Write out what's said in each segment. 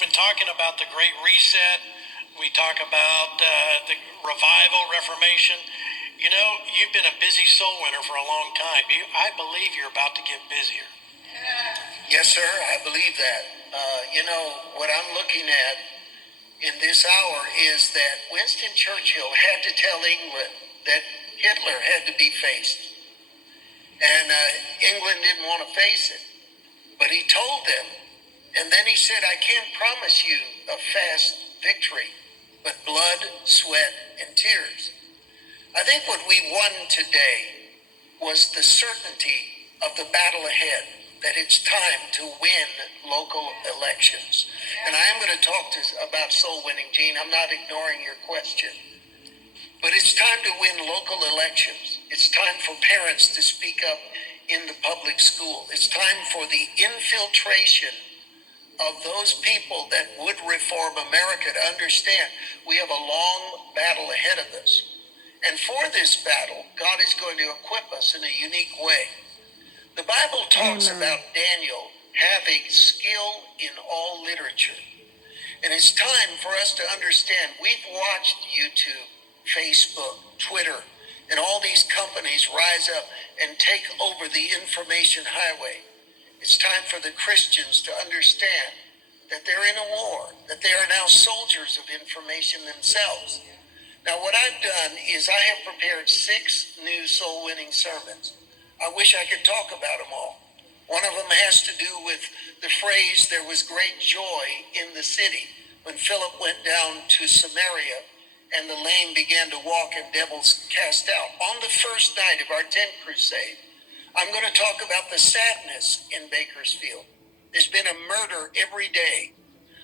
been talking about the Great Reset. We talk about the revival, Reformation. You know, you've been a busy soul winner for a long time. I believe you're about to get busier. Yes, sir, I believe that. What I'm looking at in this hour is that Winston Churchill had to tell England that Hitler had to be faced. And England didn't want to face it. But he told them, and then he said, I can't promise you a fast victory, but blood, sweat, and tears. I think what we won today was the certainty of the battle ahead, that it's time to win local elections. And I am going to talk about soul winning, Gene. I'm not ignoring your question. But it's time to win local elections. It's time for parents to speak up in the public school. It's time for the infiltration of those people that would reform America to understand we have a long battle ahead of us. And for this battle, God is going to equip us in a unique way. The Bible talks about Daniel having skill in all literature. And it's time for us to understand, we've watched YouTube, Facebook, Twitter, and all these companies rise up and take over the information highway. It's time for the Christians to understand that they're in a war, that they are now soldiers of information themselves. Now, what I've done is I have prepared 6 new soul-winning sermons. I wish I could talk about them all. One of them has to do with the phrase, there was great joy in the city when Philip went down to Samaria and the lame began to walk and devils cast out. On the first night of our tent crusade, I'm going to talk about the sadness in Bakersfield. There's been a murder every day.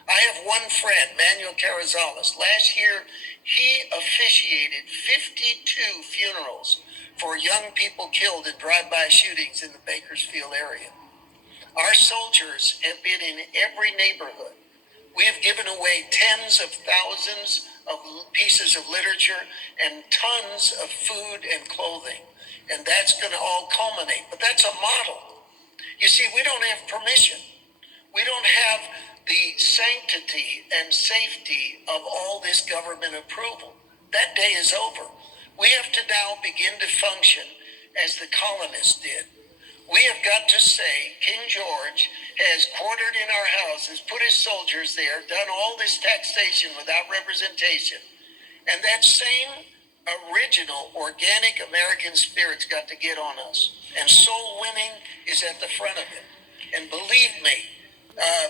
I have one friend, Manuel Carrizales. Last year, he officiated 52 funerals for young people killed in drive-by shootings in the Bakersfield area. Our soldiers have been in every neighborhood. We have given away tens of thousands of pieces of literature and tons of food and clothing. And that's going to all culminate. But that's a model. You see, we don't have permission. We don't have the sanctity and safety of all this government approval. That day is over. We have to now begin to function as the colonists did. We have got to say, King George has quartered in our houses, put his soldiers there, done all this taxation without representation. And that same original organic American spirit's got to get on us. And soul winning is at the front of it. And believe me,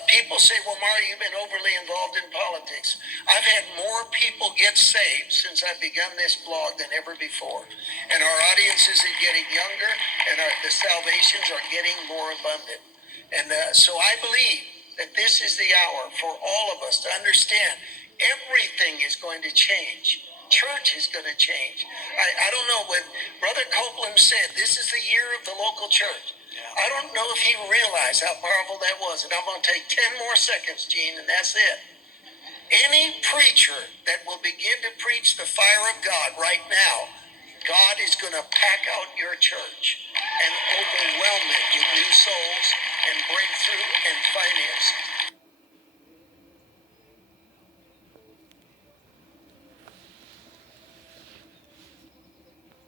people say, well, Mario, you've been overly involved in politics. I've had more people get saved since I've begun this blog than ever before. And our audiences are getting younger, and the salvations are getting more abundant. And so I believe that this is the hour for all of us to understand everything is going to change. Church is going to change. I don't know, when Brother Copeland said this is the year of the local church, I don't know if he realized how powerful that was. And I'm going to take 10 more seconds, Gene, and that's it. Any preacher that will begin to preach the fire of God right now, God is going to pack out your church and overwhelm it with new souls and breakthrough and finance.